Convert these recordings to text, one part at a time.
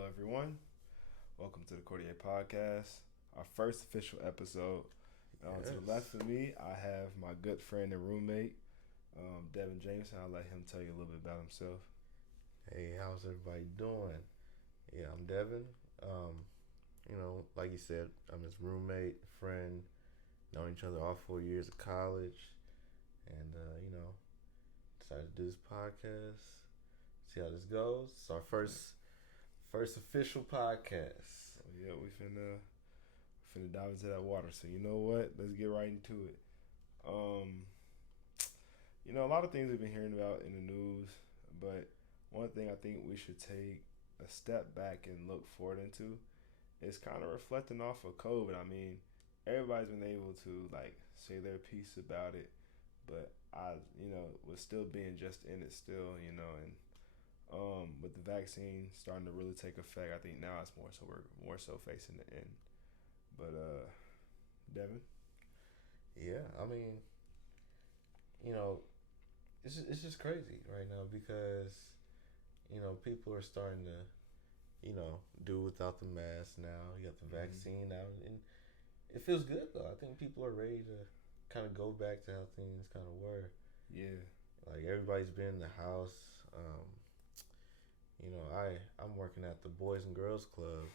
Hello, everyone. Welcome to the Cordier Podcast, our first official episode. To the left of me, I have my good friend and roommate, Devin Jameson. I'll let him tell you a little bit about himself. Hey, how's everybody doing? Yeah, I'm Devin. Like you said, I'm his roommate, friend, known each other all 4 years of college, and decided to do this podcast. See how this goes. It's our first official podcast. So, yeah, we finna dive into that water. So you know what? Let's get right into it. A lot of things we've been hearing about in the news, but one thing I think we should take a step back and look forward into is kind of reflecting off of COVID. I mean, everybody's been able to say their piece about it, but I, was still being just in it still, and with the vaccine starting to really take effect, I think now it's we're more so facing the end. But Devin. Yeah, I mean, you know, it's just crazy right now because people are starting to do without the mask now. You got the vaccine now, and it feels good though. I think people are ready to kind of go back to how things kind of were. Yeah. Like everybody's been in the house. I'm working at the Boys and Girls Club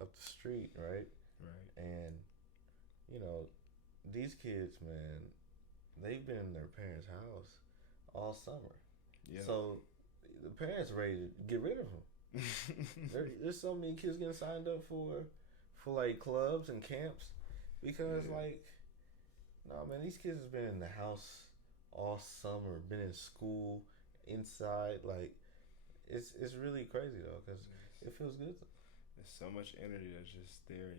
up the street, right? Right. And these kids, man, they've been in their parents' house all summer. Yeah. So the parents ready to get rid of them. There's so many kids getting signed up for like clubs and camps because no man, these kids have been in the house all summer, been in school, inside. Like it's really crazy though because it feels good. There's so much energy that's just there.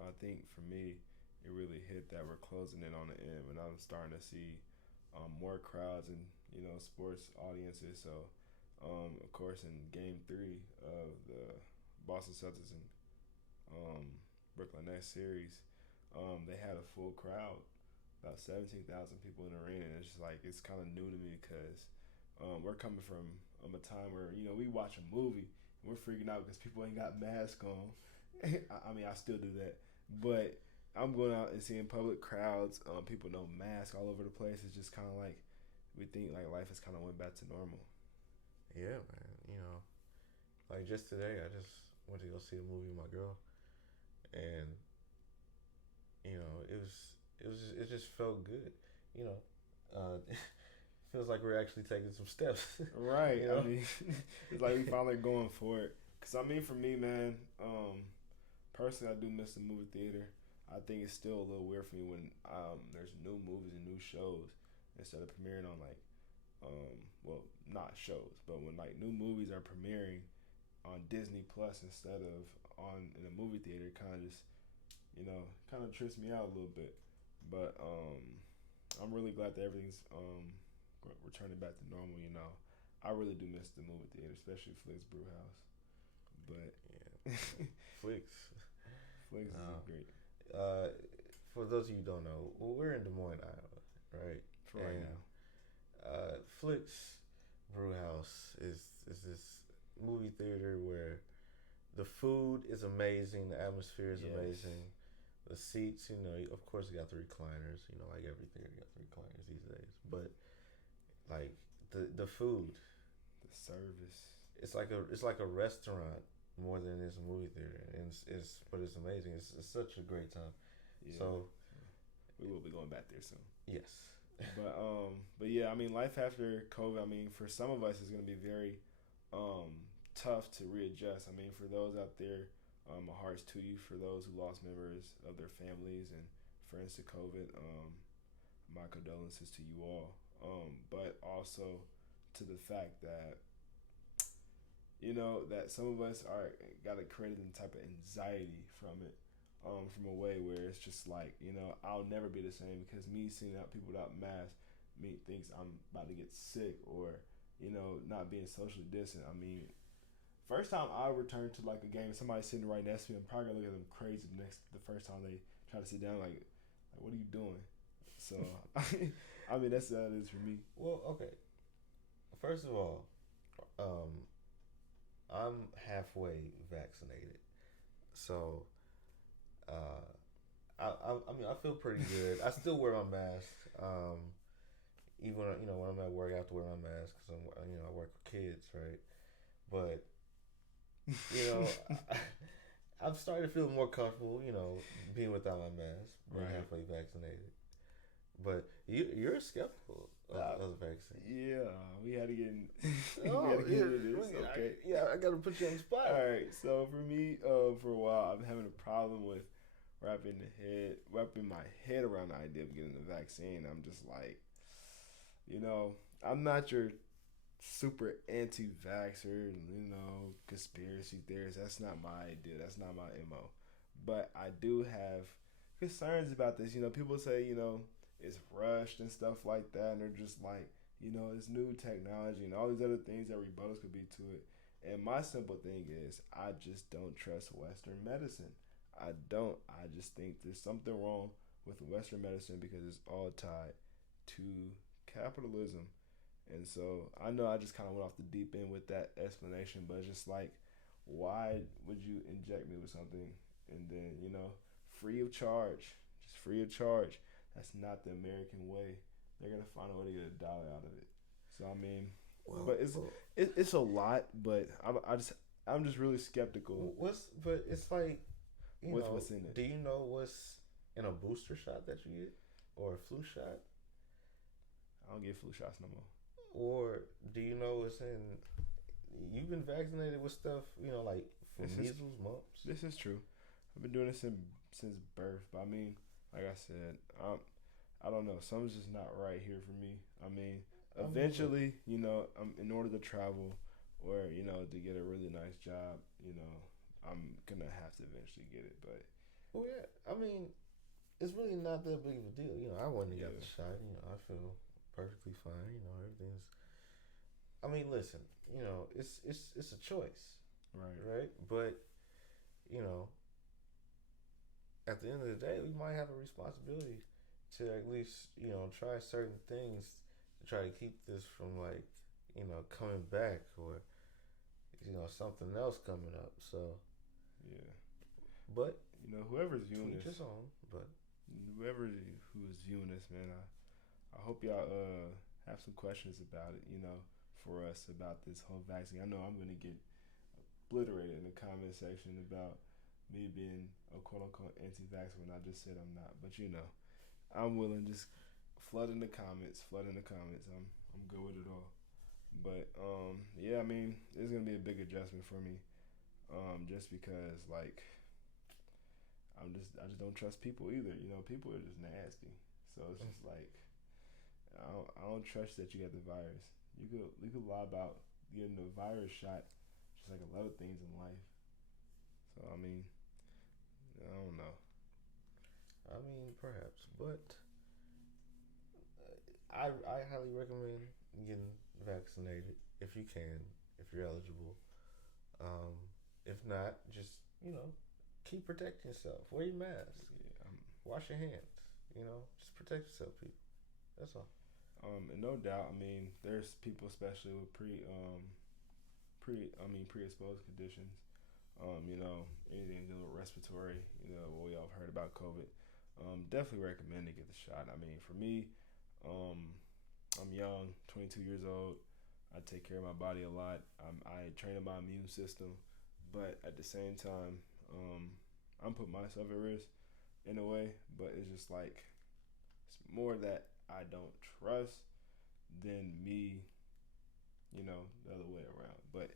I think for me, it really hit that we're closing in on the end, and I'm starting to see more crowds and sports audiences. So. Of course, in Game 3 of the Boston Celtics and Brooklyn Nets series, they had a full crowd, about 17,000 people in the arena. And it's kind of new to me because we're coming from a time where we watch a movie and we're freaking out because people ain't got masks on. I mean, I still do that, but I'm going out and seeing public crowds, people no mask all over the place. It's just kind of like we think life has kind of went back to normal. Yeah, man. Like just today, I just went to go see a movie with my girl, and it just felt good. It feels like we're actually taking some steps. Right. I mean, it's like we finally going for it. Cause I mean, for me, man, personally, I do miss the movie theater. I think it's still a little weird for me when there's new movies and new shows instead of premiering on not shows, but when new movies are premiering on Disney Plus instead of in a movie theater, it kind of just kind of trips me out a little bit. But I'm really glad that everything's returning back to normal. I really do miss the movie theater, especially Flick's Brew House. But yeah, Flicks is great. For those of you who don't know, we're in Des Moines, Iowa, right? For right now. Flick's Brew House is this movie theater where the food is amazing, the atmosphere is amazing, the seats, of course you got the recliners, like every theater you got the recliners these days, but the food, the service, it's like a restaurant more than it is a movie theater, and it's amazing. It's such a great time. Yeah. So we will be going back there soon. Yes. But yeah, I mean, life after COVID, I mean, for some of us, it's going to be very tough to readjust. I mean, for those out there, my heart's to you. For those who lost members of their families and friends to COVID, my condolences to you all. But also to the fact that, that some of us got a created type of anxiety from it. From a way where it's just I'll never be the same because me seeing out people without masks, me thinks I'm about to get sick or, not being socially distant. I mean, first time I return to a game, somebody sitting right next to me, I'm probably gonna look at them crazy the first time they try to sit down, like what are you doing? So, I mean, that's how it is for me. Well, okay. First of all, I'm halfway vaccinated, so I mean I feel pretty good. I still wear my mask. Even when I'm at work, I have to wear my mask because I work with kids, right? But I've started to feel more comfortable, being without my mask, being Right. halfway vaccinated. But you're skeptical of the vaccine. Yeah, we had to get in, Oh, we had to get yeah, into this. Okay. I got to put you on the spot. All right. So for me, for a while, I'm having a problem with wrapping my head around the idea of getting the vaccine. I'm just like, I'm not your super anti-vaxxer, conspiracy theorist. That's not my idea. That's not my MO. But I do have concerns about this. People say, it's rushed and stuff like that, and they're just like, it's new technology and all these other things that rebuttals could be to it. And my simple thing is, I just don't trust Western medicine. I don't. I just think there's something wrong with Western medicine because it's all tied to capitalism. And so I know I just kind of went off the deep end with that explanation, but it's just like, why would you inject me with something and then, free of charge, just free of charge? That's not the American way. They're gonna find a way to get $1 out of it. So I mean, but it's a lot, but I'm just really skeptical. But it's like, what's in it? Do you know what's in a booster shot that you get, or a flu shot? I don't get flu shots no more. Or do you know what's in? You've been vaccinated with stuff, like for measles, mumps. This is true. I've been doing this since birth, but I mean, like I said, I don't know. Something's just not right here for me. I mean, eventually, I'm in order to travel or to get a really nice job, I'm gonna have to eventually get it. But yeah, I mean, it's really not that big of a deal. I wouldn't have got the shot. I feel perfectly fine. Everything's. I mean, listen. It's a choice, right? But at the end of the day, we might have a responsibility to at least try certain things to try to keep this from coming back or something else coming up. So yeah, but whoever's viewing this, but whoever who is viewing this, man, I hope y'all have some questions about it, for us about this whole vaccine. I know I'm gonna get obliterated in the comment section about me being a quote unquote anti-vax when I just said I'm not. But I'm willing, just flood in the comments. I'm good with it all. But yeah, I mean, it's gonna be a big adjustment for me. Just because I just don't trust people either. People are just nasty. So it's just like I don't trust that you got the virus. You could lie about getting the virus shot, just like a lot of things in life. So I mean, I don't know. I mean, perhaps, but I highly recommend getting vaccinated if you can, if you're eligible. If not, just keep protecting yourself. Wear your mask. Yeah, wash your hands. Just protect yourself, people. That's all. And no doubt, I mean, there's people, especially with pre-exposed conditions. Anything to do with respiratory. What we all heard about COVID. Definitely recommend to get the shot. I mean, for me, I'm young, 22 years old. I take care of my body a lot. I train my immune system, but at the same time, I'm putting myself at risk in a way. But it's just like it's more that I don't trust than me, the other way around. But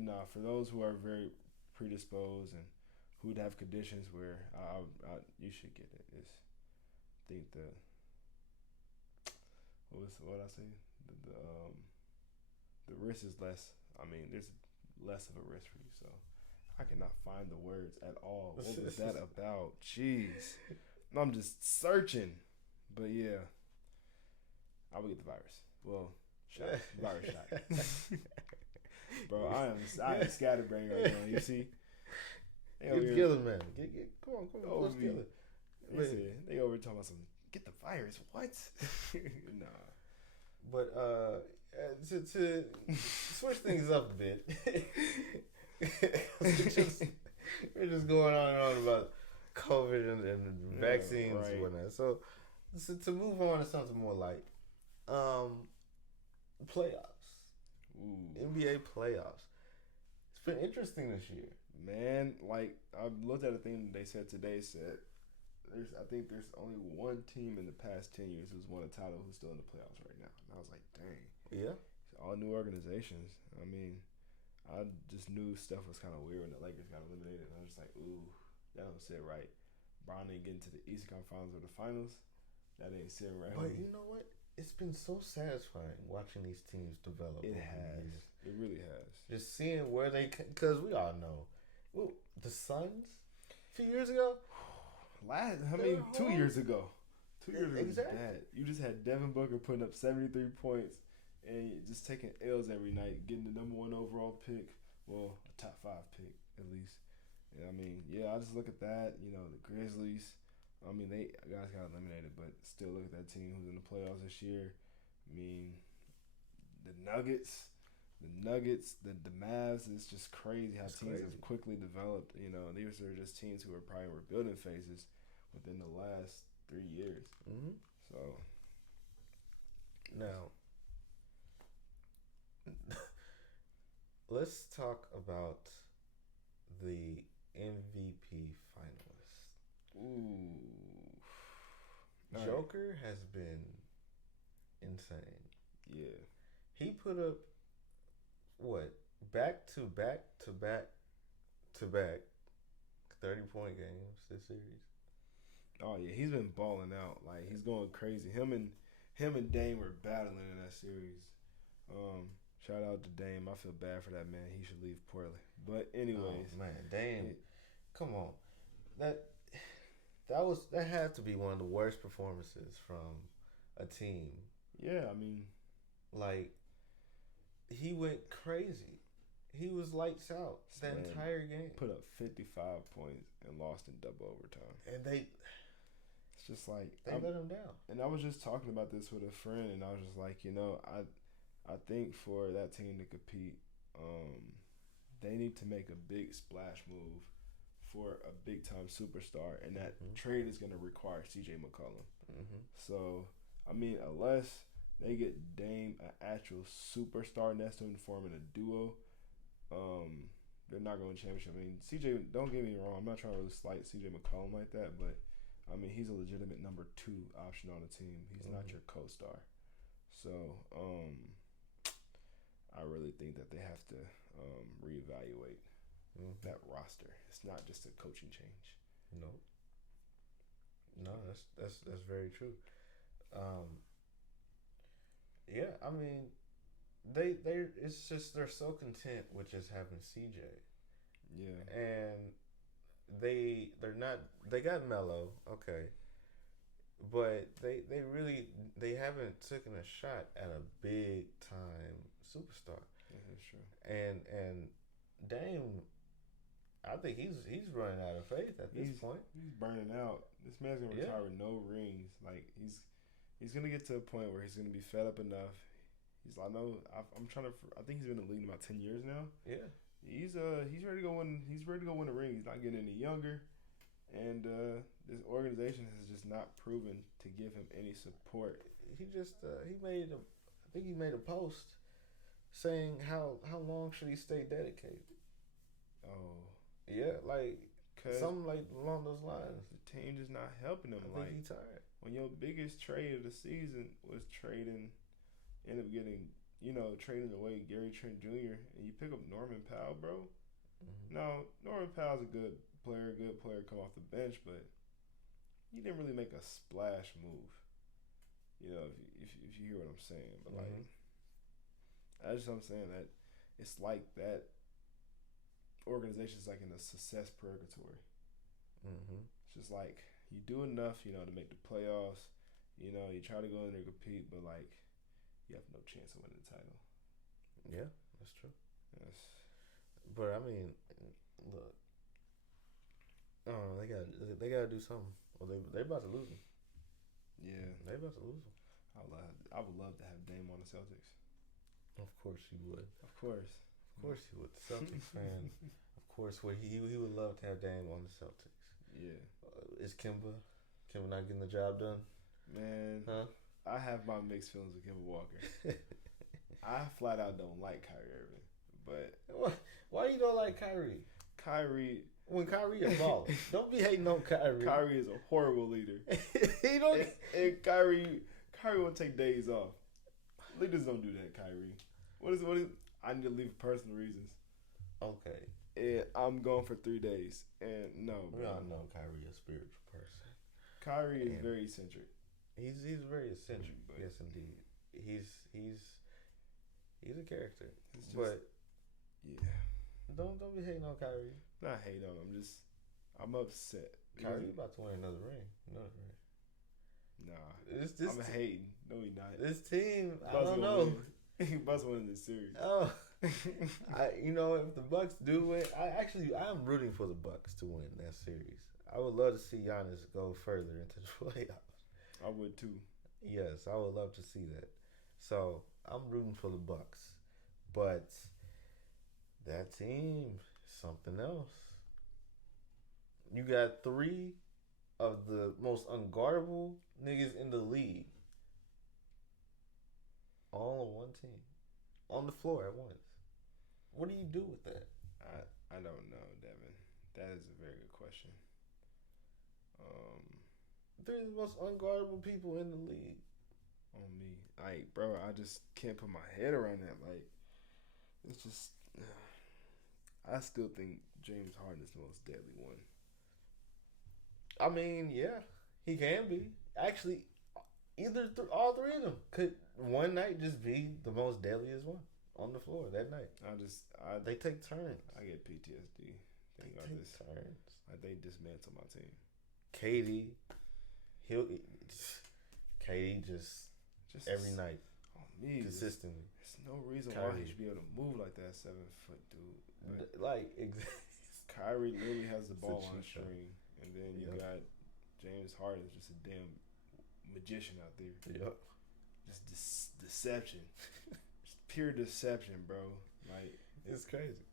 nah, for those who are very predisposed and who'd have conditions where you should get it. I think what I say the risk is less. I mean, there's less of a risk for you. So I cannot find the words at all. What was that about? Jeez, I'm just searching. But yeah, I will get the virus. Well, virus shot. Bro, I am scatterbrained right now. You see? Get together, man. Come on. Let's get it. They over talking about some. Get the virus. What? Nah. But To switch things up a bit, we're just going on and on about COVID and vaccines and whatnot. So to move on to something more light, playoffs, NBA playoffs. It's been interesting this year, man. Like I looked at a thing they said today. I think there's only one team in the past 10 years who's won a title who's still in the playoffs right now. And I was like, dang. Yeah. All new organizations. I mean, I just knew stuff was kind of weird when the Lakers got eliminated. And I was just like, ooh, that don't sit right. Bron ain't getting to the Eastern Conference Finals or the finals. That ain't sitting right. But you know what? It's been so satisfying watching these teams develop. It has. It really has. Just seeing where they, because we all know, the Suns a few years ago. 2 years ago. 2 years ago, exactly. Bad. You just had Devin Booker putting up 73 points and just taking L's every night, getting the number 1 overall pick, well, a top 5 pick at least. And I mean, yeah, I just look at that. You know, the Grizzlies. I mean, they guys got eliminated, but still look at that team who's in the playoffs this year. I mean, the Nuggets, the Mavs. It's just crazy how teams have quickly developed. You know, these are just teams who are probably in rebuilding phases within the last 3 years. Mm-hmm. So now, let's talk about the MVP finalists. Ooh, Joker has been insane. Yeah, he put up back to back 30-point games this series. Oh yeah, he's been balling out. Like he's going crazy. Him and Dame were battling in that series. Shout out to Dame. I feel bad for that man. He should leave Portland. But anyways, man, Dame, come on, that had to be one of the worst performances from a team. Yeah, I mean, like he went crazy. He was lights out the entire game. Put up 55 points and lost in double overtime. And it's just like they let him down. And I was just talking about this with a friend, and I was just like, you know, I think for that team to compete, they need to make a big splash move for a big time superstar, and that trade is going to require CJ McCollum. Mm-hmm. So I mean, unless they get Dame an actual superstar next to him, forming a duo, they're not going to championship. I mean, CJ, don't get me wrong, I'm not trying to really slight CJ McCollum like that, but I mean, he's a legitimate number 2 option on the team. He's not your co-star. So, I really think that they have to reevaluate that roster. It's not just a coaching change. No, that's very true. Yeah, I mean, it's just they're so content with just having CJ. Yeah, and they're not. They got Melo, okay, but they haven't taken a shot at a big time superstar. Yeah, that's true. And Dame, I think he's running out of faith at this point. He's burning out. This man's gonna retire with no rings. Like he's gonna get to a point where he's gonna be fed up enough. I think he's been in the league about 10 years now. Yeah. He's ready to go win. He's ready to go win a ring. He's not getting any younger, and this organization has just not proven to give him any support. He just he made a post saying how long should he stay dedicated. Oh yeah, like something like along those lines. The team just not helping him. I think he's tired. When your biggest trade of the season was trading away Gary Trent Jr. and you pick up Norman Powell, bro. Mm-hmm. Now, Norman Powell's a good player come off the bench, but he didn't really make a splash move. You know, if you hear what I'm saying. But that's just what I'm saying, that it's like that organization's like in a success purgatory. Mm-hmm. It's just like you do enough, to make the playoffs. You try to go in there and compete, but like you have no chance of winning the title. Yeah, that's true. Yes. But I mean, look, they gotta do something. Well, they about to lose him. Yeah, they about to lose him. I would love to have Dame on the Celtics. Of course you would. Of course. Of course you would. Celtics fan. Of course, he would love to have Dame on the Celtics. Yeah. Is Kimba not getting the job done? Man, huh? I have my mixed feelings with Kemba Walker. I flat out don't like Kyrie Irving, but why you don't like Kyrie? When Kyrie is balling, don't be hating on Kyrie. Kyrie is a horrible leader. He don't. And Kyrie won't take days off. Leaders don't do that. Kyrie. What is? I need to leave for personal reasons. Okay. And I'm going for 3 days. And no, we bro. all know Kyrie a spiritual person. Kyrie is very eccentric. He's very eccentric. Yes, indeed. He's a character. Just, but yeah, don't be hating on Kyrie. Not hate on him. I'm upset. Kyrie about to win another ring. Nah, I'm hating. No, he not. This team, I don't know. He must win this series. Oh, if the Bucks do win, I'm rooting for the Bucks to win that series. I would love to see Giannis go further into the playoffs. I would too. Yes, I would love to see that. So I'm rooting for the Bucks, but that team is something else. You got 3 of the most unguardable niggas in the league all on one team, on the floor at once. What do you do with that? I don't know, Devin. That is a very good question. 3 of the most unguardable people in the league. On me, like, bro, I just can't put my head around that. Like, it's just, I still think James Harden is the most deadly one. I mean, yeah, he can be. Actually, all 3 of them could one night just be the most deadliest one on the floor that night. They take turns. I get PTSD. They take turns. Like, they dismantle my team. KD just every night. On me, consistently. There's no reason why he should be able to move like that, 7-foot dude. Kyrie literally has the ball on the string, and then you got James Harden, just a damn magician out there. Yep. Just deception, just pure deception, bro. Like, it's crazy.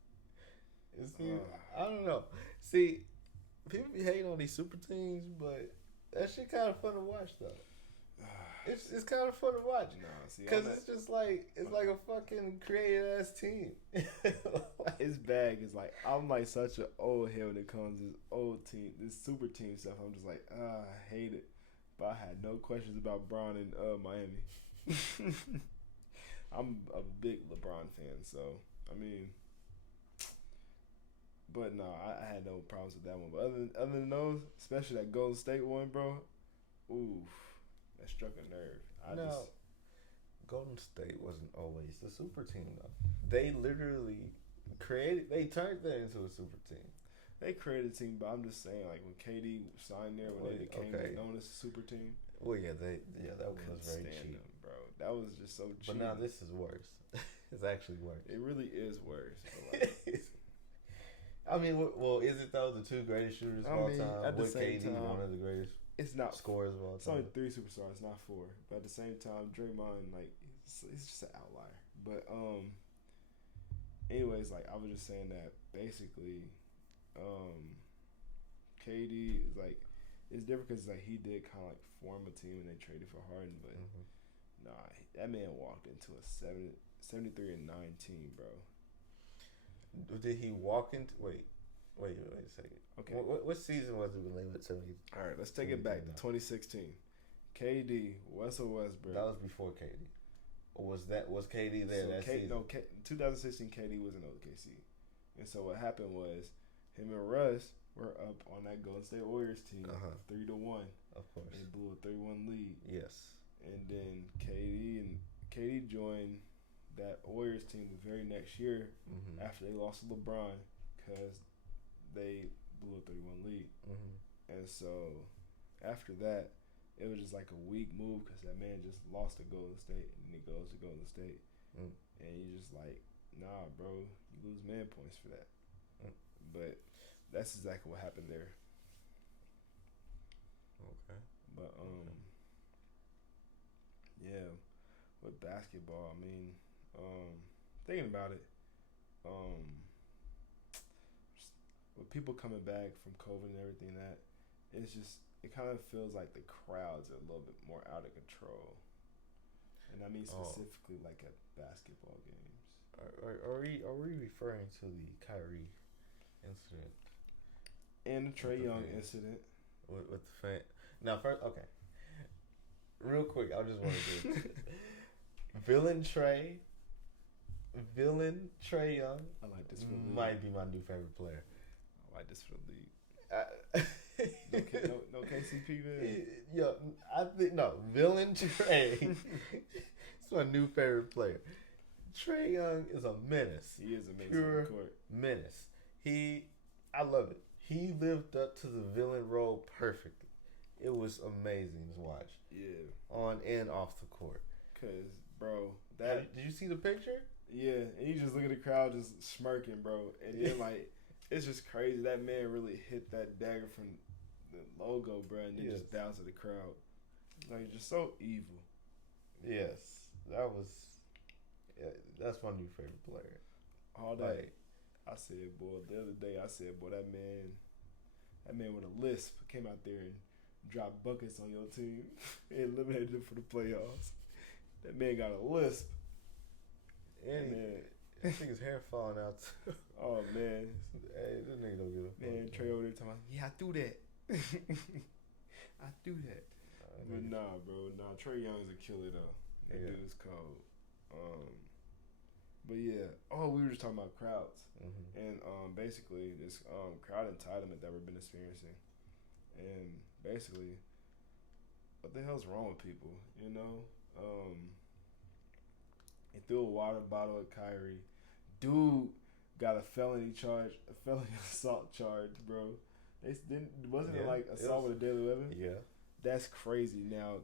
I don't know. See, people be hating on these super teams, but that shit kind of fun to watch though. It's kind of fun to watch. Because it's just like, it's like a fucking creative ass team. It's bad. It's like, I'm like such an old head when it comes to this old team, this super team stuff. I'm just like, I hate it. But I had no questions about Bron in Miami. I'm a big LeBron fan, so, I mean, but no, I had no problems with that one. But other than those, especially that Golden State one, bro, oof. That struck a nerve. Golden State wasn't always the super team, though. They literally they turned that into a super team. They created a team, but I'm just saying, like, when KD signed there, when they became known as a super team. Well, that was very cheap. Them, bro. That was just so cheap. But now this is worse. It's actually worse. It really is worse. Like, I mean, well, is it though? The 2 greatest shooters of all time. At the same KD, time, one of the greatest. It's not scorers of all time. It's only 3 superstars, not 4. But at the same time, Draymond, like, he's just an outlier. But anyways, like, I was just saying that basically, KD is like, it's different because like he did kind of like form a team and they traded for Harden, but nah, that man walked into a 73-9 team, bro. Did he walk into? Wait a second. Okay. What season was it when they went 70? All right, let's take it back to 2016. KD, Russell Westbrook. That was before KD. Or was KD there that season? No, 2016 KD was in OKC. And so what happened was him and Russ were up on that Golden State Warriors team 3-1. Of course. They blew a 3-1 lead. Yes. And then KD joined that Warriors team the very next year after they lost to LeBron because they blew a 3-1 lead. And so after that, it was just like a weak move because that man just lost to Golden State and he goes to Golden State. And you just like, nah, bro, you lose man points for that. But that's exactly what happened there. Okay. But yeah, with basketball, I mean, thinking about it, um, with people coming back from COVID and everything, that it's just it kind of feels like the crowds are a little bit more out of control, and I mean specifically like at basketball games. Are we referring to the Kyrie incident And the Trae Young incident with the fan? Now, first, okay, real quick, I just want to do Villain Trae Young. I like this for the league. Might be my new favorite player. I like this for the league. No KCP, man. Yo, I think no. Villain Trae. It's my new favorite player. Trae Young is a menace. He is amazing Pure on the court. Menace. I love it. He lived up to the villain role perfectly. It was amazing to watch. Yeah. On and off the court. Cause, bro, did you see the picture? Yeah, and you just look at the crowd just smirking, bro, and then like it's just crazy. That man really hit that dagger from the logo, bro, and then just bounced at the crowd. Like, just so evil. Yes, that's my new favorite player. All that. I said, boy, the other day, boy, that man with a lisp came out there and dropped buckets on your team and eliminated them for the playoffs. That man got a lisp. And I think his hair falling out too. Oh, man. Hey, this nigga don't get a fuck. Man, Trae over there talking about, yeah, I do that. I do that. But nah, bro. Nah, Trae Young's a killer, though. That dude's cold. But yeah. Oh, we were just talking about crowds. Mm-hmm. And basically, this crowd entitlement that we've been experiencing. And basically, what the hell's wrong with people, you know? He threw a water bottle at Kyrie. Dude got a felony assault charge, bro. Wasn't it like assault with a deadly weapon? Yeah. That's crazy. Now,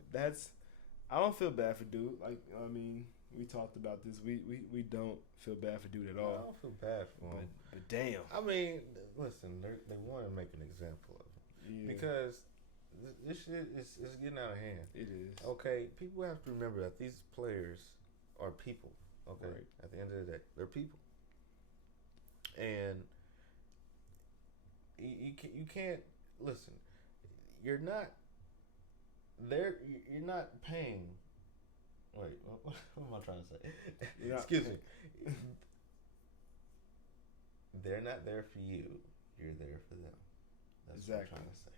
I don't feel bad for dude. Like, I mean, we talked about this. We don't feel bad for dude at all. I don't feel bad for him. But damn. I mean, listen, they want to make an example of him. Yeah. Because this shit is getting out of hand. It is. Okay, people have to remember that these players are people. Okay, right. At the end of the day, they're people, and you can't listen. You're not there. You're not paying. Wait, what am I trying to say? Excuse me. They're not there for you. You're there for them. That's exactly what I'm trying to say.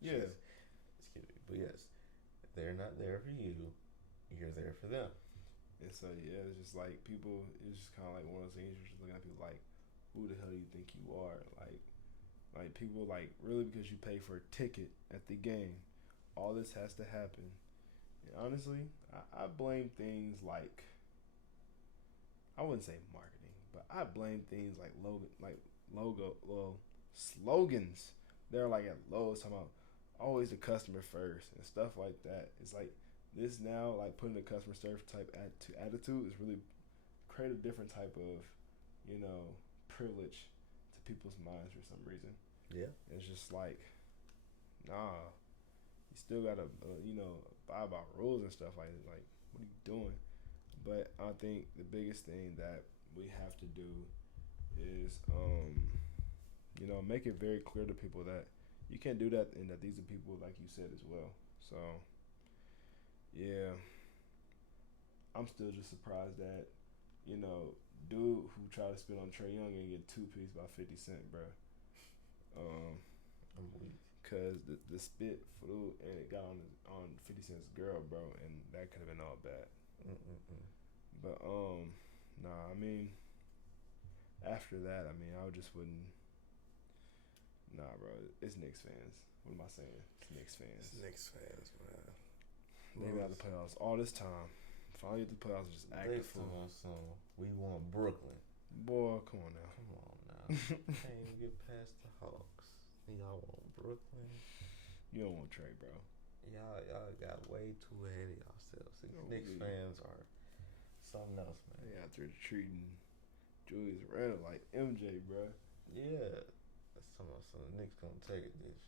Yeah. Excuse me, but yes, they're not there for you. You're there for them. And so yeah, it's just like people. It's just kind of like one of those things. You're just looking at people like, who the hell do you think you are? Like people like really because you pay for a ticket at the game, all this has to happen. And honestly, I blame things like. I wouldn't say marketing, but I blame things like slogans. They're like at Lowe's talking about always the customer first and stuff like that. It's like. This now, like putting a customer service type attitude is really create a different type of, privilege to people's minds for some reason. Yeah. It's just like, nah, you still gotta, abide by rules and stuff like what are you doing? But I think the biggest thing that we have to do is, make it very clear to people that you can't do that and that these are people like you said as well. So. Yeah, I'm still just surprised that, dude who tried to spit on Trae Young and get 2 pieces by 50 Cent, bro. I'm weak. Cause the spit flew and it got on 50 Cent's girl, bro, and that could have been all bad. But nah, I mean, after that, I just wouldn't. Nah, bro, it's Knicks fans. What am I saying? It's Knicks fans. It's Knicks fans, man. They've had the playoffs all this time. Finally, the playoffs are just active for us. We want Brooklyn. Boy, come on now. Can't even get past the Hawks. Y'all want Brooklyn? You don't want Trae, bro. Y'all got way too ahead of yourselves. Knicks fans are something else, man. They out there treating Julius Randle like MJ, bro. Yeah. That's something the Knicks gonna take it this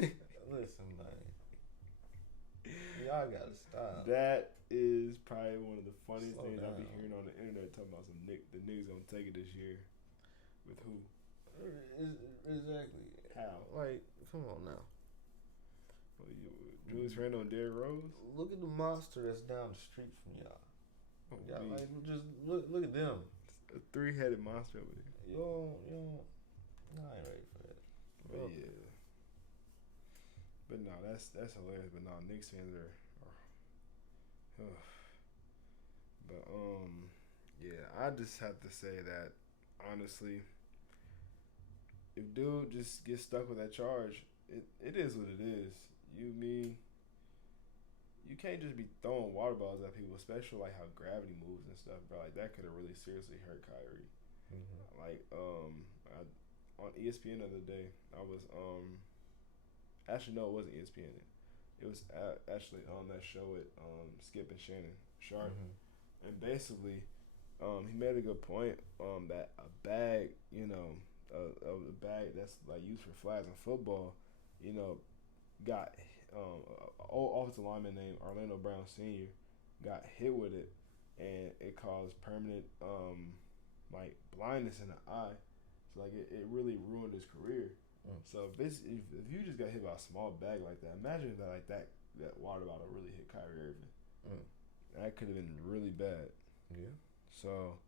year. Listen, man. Y'all gotta stop. That is probably one of the funniest Slow things I be down. hearing on the internet talking about the Knicks gonna take it this year. With who? Exactly. How? Like, come on now. Well, Julius Randle and Derrick Rose? Look at the monster that's down the street from y'all. Oh, Y'all like just look at them. a 3-headed monster over there. You don't. No, I ain't ready for that. But yeah. But no, that's hilarious. But no, Knicks fans are but yeah, I just have to say that honestly, if dude just gets stuck with that charge, it is what it is. You can't just be throwing water balls at people, especially like how gravity moves and stuff, bro. Like that could have really seriously hurt Kyrie. Mm-hmm. Like on ESPN the other day, I was actually no, it wasn't ESPN. It was actually on that show with Skip and Shannon Sharp, Mm-hmm. and basically, he made a good point that a bag, a bag that's like used for flags in football, got old offensive lineman named Orlando Brown Sr. got hit with it, and it caused permanent like blindness in the eye. So like it really ruined his career. So if you just got hit by a small bag like that, imagine that water bottle really hit Kyrie Irving. That could have been really bad. Yeah. So,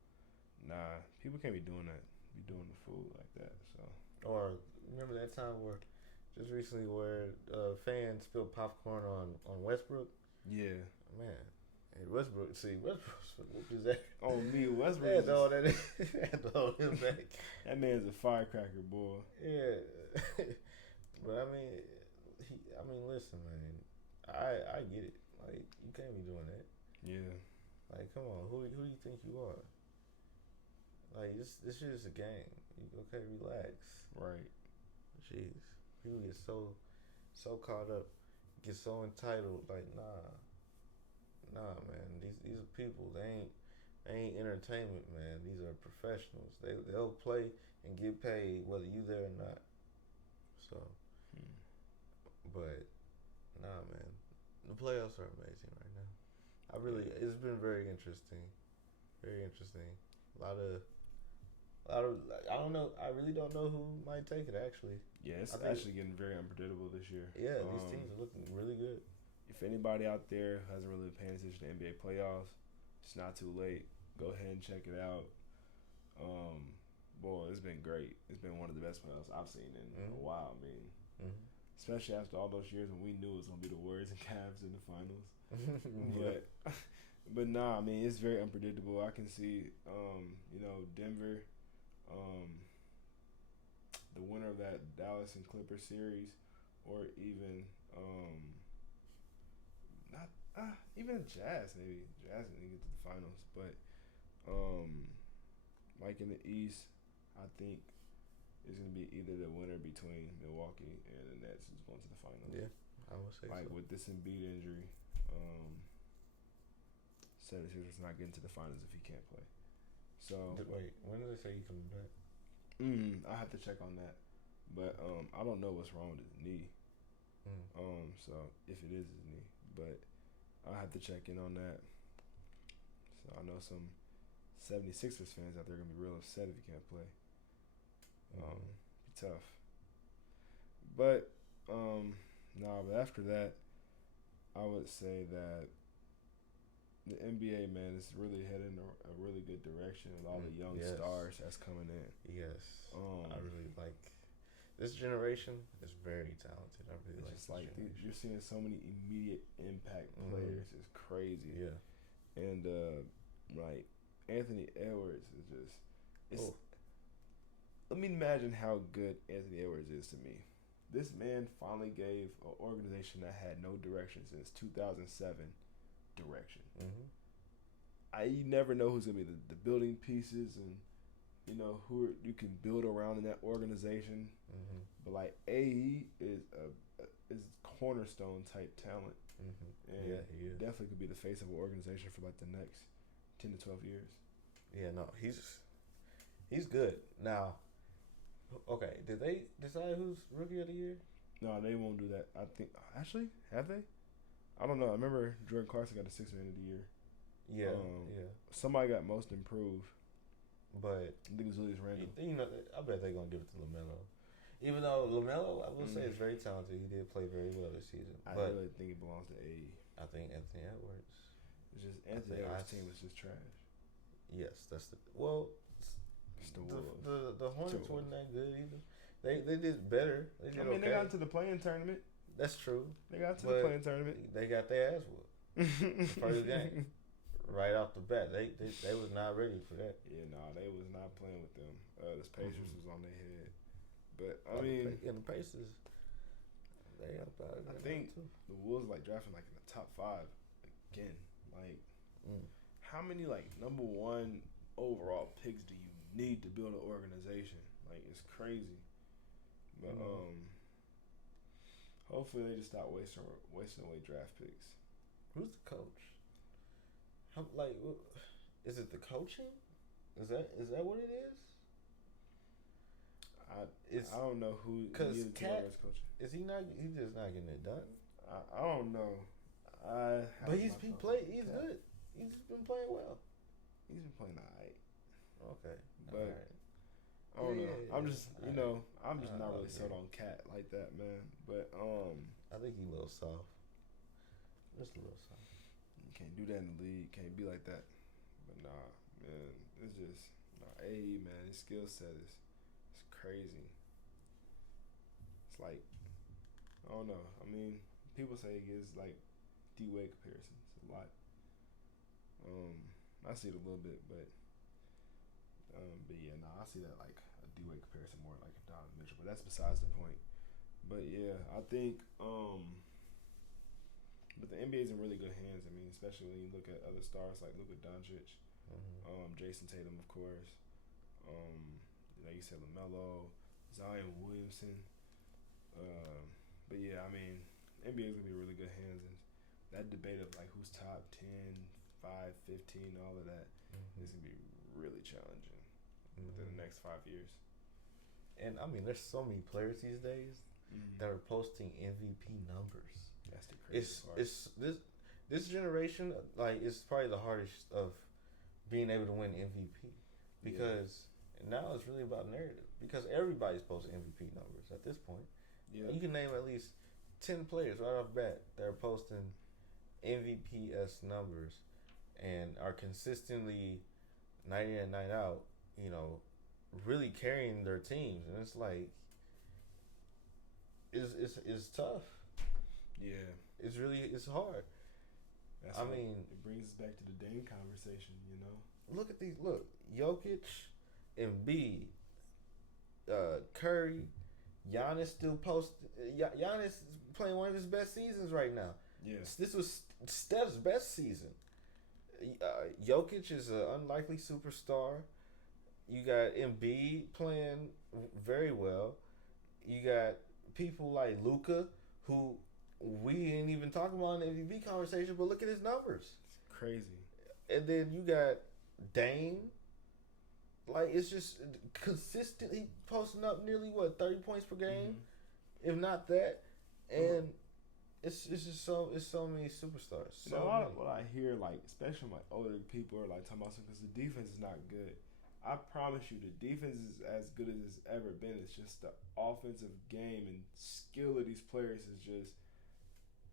nah, people can't be doing that. Be doing the fool like that. So. Or remember that time just recently where fans spilled popcorn on Westbrook? Yeah. Man. Hey, Westbrook whooped his ass. Oh, me, Westbrook. Had to hold him back. That man's a firecracker, boy. Yeah. But I mean, listen, man. I get it. Like, you can't be doing that. Yeah. Like, come on, who do you think you are? Like, this shit is a game. Okay, relax. Right. Jeez, people get so caught up, get so entitled. Like, nah, man. These are people. They ain't entertainment, man. These are professionals. They'll play and get paid whether you there or not. So, but nah, man. The playoffs are amazing right now. It's been very interesting. Very interesting. A lot of I don't know. I really don't know who might take it. Actually. Yeah, it's actually getting very unpredictable this year. Yeah, these teams are looking really good. If anybody out there hasn't really been paying attention to NBA playoffs, it's not too late. Go ahead and check it out. Boy, it's been great. It's been one of the best playoffs I've seen in a while. I mean, especially after all those years when we knew it was gonna be the Warriors and Cavs in the finals. But nah, I mean it's very unpredictable. I can see, Denver, the winner of that Dallas and Clippers series, or even even Jazz maybe. Jazz didn't get to the finals, but like in the East, I think it's gonna be either the winner between Milwaukee and the Nets is going to the finals. Yeah, I would say like so. with this Embiid injury, 76ers not getting to the finals if he can't play. So wait, when did they say he coming back? I have to check on that, but I don't know what's wrong with his knee. So if it is his knee, but I have to check in on that. So I know some 76ers fans out there are gonna be real upset if he can't play. Be tough. But but after that, I would say that the NBA, man, is really heading in a really good direction with all the young stars that's coming in. Yes. I really like this generation is very talented. I really like you're seeing so many immediate impact players. It's crazy. Yeah. And like Anthony Edwards is just let me imagine how good Anthony Edwards is to me. This man finally gave an organization that had no direction since 2007 direction. You never know who's gonna be the building pieces and who you can build around in that organization. But like he is is cornerstone type talent, and yeah, he is. Definitely could be the face of an organization for like the next 10 to 12 years. Yeah, no, he's good now. Okay, did they decide who's rookie of the year? No, they won't do that. I think actually have they? I don't know. I remember Jordan Clarkson got a Sixer end of the year. Yeah, yeah. Somebody got most improved. But I think it was Julius Randle. I bet they're gonna give it to LaMelo. Even though LaMelo, I will say, is very talented. He did play very well this season. I but really think it belongs to AE. I think Anthony Edwards. It's just Anthony Edwards' team was just trash. Yes, that's the the Hornets weren't that good either. They did better. They did they got into the playing tournament. That's true. They got to the playing tournament. They got their ass whooped the first game. Right off the bat, they was not ready for that. Yeah, they was not playing with them. The Pacers was on their head, but I mean, the Pacers, they up out. I think the Wolves drafting in the top 5 again. How many number 1 overall picks do you need to build an organization? It's crazy. But hopefully they just stop wasting away draft picks. Who's the coach? Is it the coaching? Is that what it is? I don't know who. Because Cat is he not? He's just not getting it done. I don't know. But he's good. He's just been playing well. He's been playing alright. Okay, but I don't know. I'm just I'm just not really sold on Cat like that, man. But I think he's a little soft. Just a little soft. You can't do that in the league. Can't be like that. But nah, man, it's just AE, man. His skill set is crazy. It's I don't know. I mean, people say he gives D-Wade comparisons a lot. I see it a little bit, but yeah, I see that a D-Wade comparison more like Donovan Mitchell. But that's besides the point. But yeah, I think but the NBA's in really good hands. I mean, especially when you look at other stars like Luka Doncic, Jason Tatum, of course. Like you said, LaMelo, Zion Williamson. But yeah, I mean, NBA's gonna be in really good hands, and that debate of who's top 10, 5, 15, all of that is gonna be really challenging within the next 5 years. And I mean, there's so many players these days that are posting MVP numbers. That's the craziest part. It's this generation is probably the hardest of being able to win MVP because now it's really about narrative because everybody's posting MVP numbers at this point. Yeah, you can name at least 10 players right off bat that are posting MVP-esque numbers and are consistently night in and night out, really carrying their teams, and it's it's tough. Yeah, it's hard. That's it brings us back to the Dame conversation. Look at these. Look, Jokic, Embiid, Curry, Giannis still Giannis is playing one of his best seasons right now. Yeah, this was Steph's best season. Jokic is an unlikely superstar. You got Embiid playing very well. You got people like Luka, who we ain't even talking about in the MVP conversation, but look at his numbers. It's crazy. And then you got Dame. It's just consistently posting up nearly 30 points per game, if not that. And it's just so many superstars. A lot of what I hear, especially from older people, are talking about because the defense is not good. I promise you, the defense is as good as it's ever been. It's just the offensive game and skill of these players is just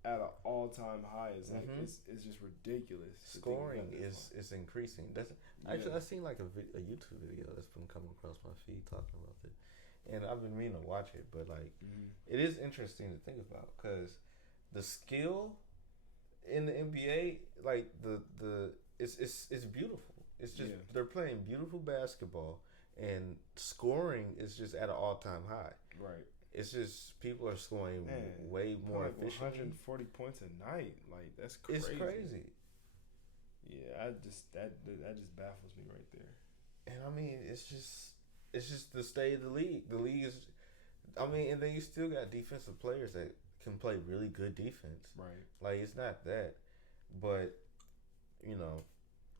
at an all-time high. It's it's just ridiculous. Scoring is increasing. Actually, I've seen a YouTube video that's been coming across my feed talking about it, and I've been meaning to watch it. But it is interesting to think about because the skill in the NBA, it's beautiful. It's just they're playing beautiful basketball, and scoring is just at an all-time high. Right. It's just people are scoring way more efficiently. 140 points a night, that's crazy. It's crazy. Yeah, that just baffles me right there. And I mean, it's just the state of the league. The league is, and then you still got defensive players that can play really good defense. Right. It's not that, but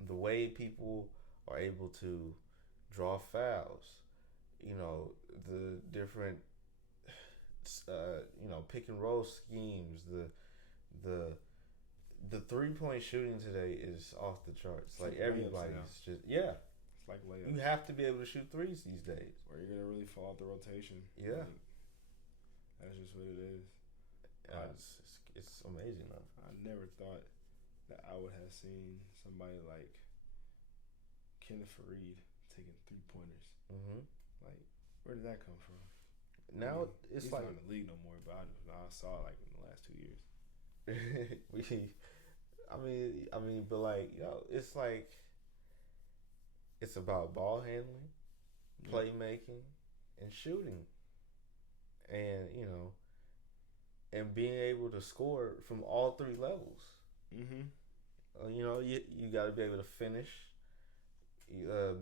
the way people are able to draw fouls, the different pick and roll schemes, the the 3-point shooting today is off the charts. Like like everybody's just It's like layups. You have to be able to shoot threes these days, or you're gonna really fall out the rotation. Yeah, like, that's just what it is. it's amazing though. I never thought that I would have seen somebody like Kenneth Faried taking 3-pointers. Like, where did that come from? Now it's he's like not in the league no more, but I saw it like in the last 2 years. I mean, but like, it's like it's about ball handling, playmaking, and shooting, and and being able to score from all 3 levels. You got to be able to finish. The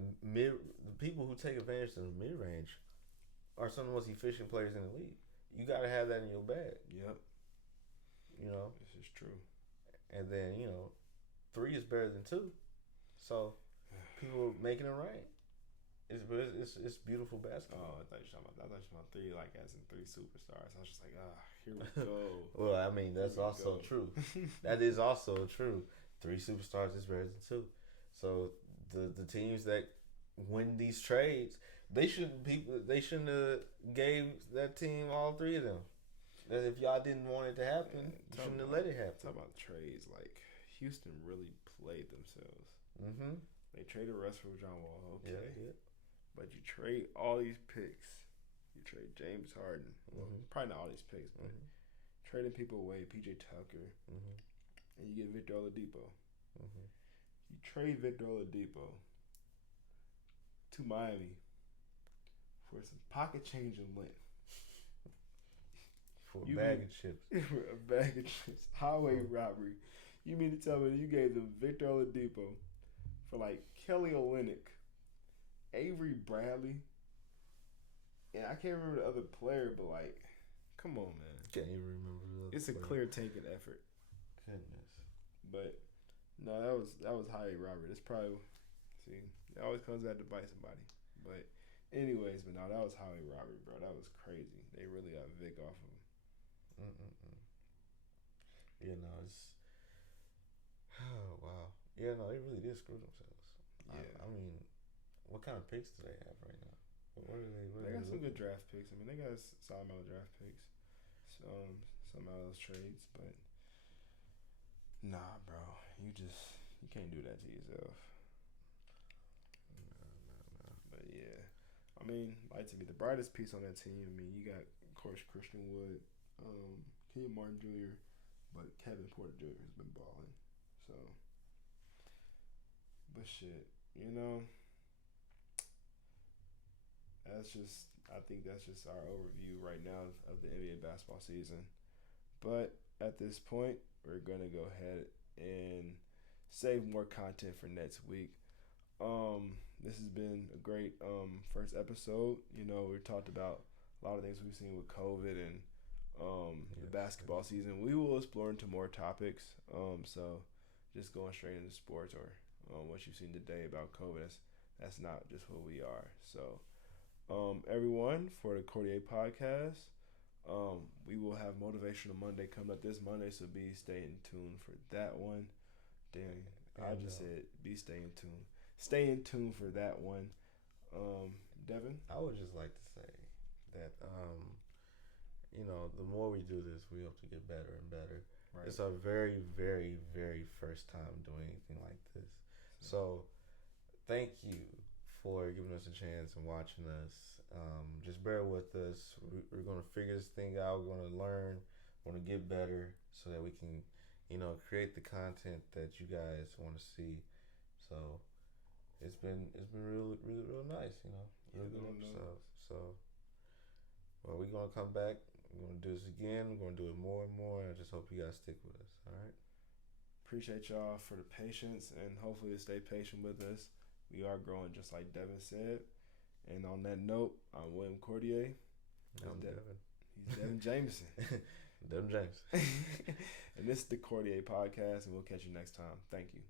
people who take advantage of the mid range are some of the most efficient players in the league. You got to have that in your bag. Yep. This is true. And then 3 is better than 2, so people making it rain. It's beautiful basketball. Oh, I thought you were talking about 3, like as in 3 superstars. I was just like, here we go. Well, I mean, that's also true. That is also true. 3 superstars is better than 2. So the teams that win these trades, they shouldn't have gave that team all 3 of them. That if y'all didn't want it to happen, you shouldn't have let it happen. Talk about trades, like Houston really played themselves. They traded Russ for John Wall. Okay. Yeah. But you trade all these picks. You trade James Harden. Well, probably not all these picks, but trading people away, PJ Tucker, and you get Victor Oladipo. You trade Victor Oladipo to Miami for some pocket change and lint. For a bag of chips. For a bag of chips. Highway robbery. You mean to tell me that you gave them Victor Oladipo for like Kelly Olynyk, Avery Bradley, and I can't remember the other player, but like, come on, man. Can't even remember the other It's a clear tanking effort. Goodness. But no, that was highway robbery. That's probably it always comes back to bite somebody. But anyways, but no, that was highway robbery, bro. That was crazy. They really got Vic off of him. It's oh wow. Yeah, no, they really did screw themselves. Yeah. I mean, what kind of picks do they have right now? What are they? They got some good draft picks. I mean, they got a solid amount of draft picks. Some out of those trades, but nah, bro, you can't do that to yourself. No. But yeah, I mean, like to me, the brightest piece on that team. I mean, you got of course Christian Wood, Kenyon Martin Jr., but Kevin Porter Jr. has been balling. So, but shit, I think that's just our overview right now of the NBA basketball season. But at this point, we're gonna go ahead and save more content for next week. This has been a great first episode. We talked about a lot of things we've seen with COVID and the basketball season. We will explore into more topics. So just going straight into sports or what you've seen today about COVID, that's not just who we are. So everyone, for the Cordier Podcast, we will have Motivational Monday coming up this Monday, so be staying tuned for that one. Dang, I just said stay in tune for that one. Devin? I would just like to say that the more we do this, we hope to get better and better. Right. It's our very, very, very first time doing anything like this. So thank you for giving us a chance and watching us. Just bear with us. We're going to figure this thing out. We're going to learn. We're going to get better so that we can, create the content that you guys want to see. So it's been real nice, real good episode. So, well, we're going to come back. We're going to do this again. We're going to do it more and more. And I just hope you guys stick with us. All right. Appreciate y'all for the patience, and hopefully stay patient with us. We are growing, just like Devin said. And on that note, I'm William Cordier. I'm Devin. He's Devin Jameson. Devin James. And this is the Cordier Podcast, and we'll catch you next time. Thank you.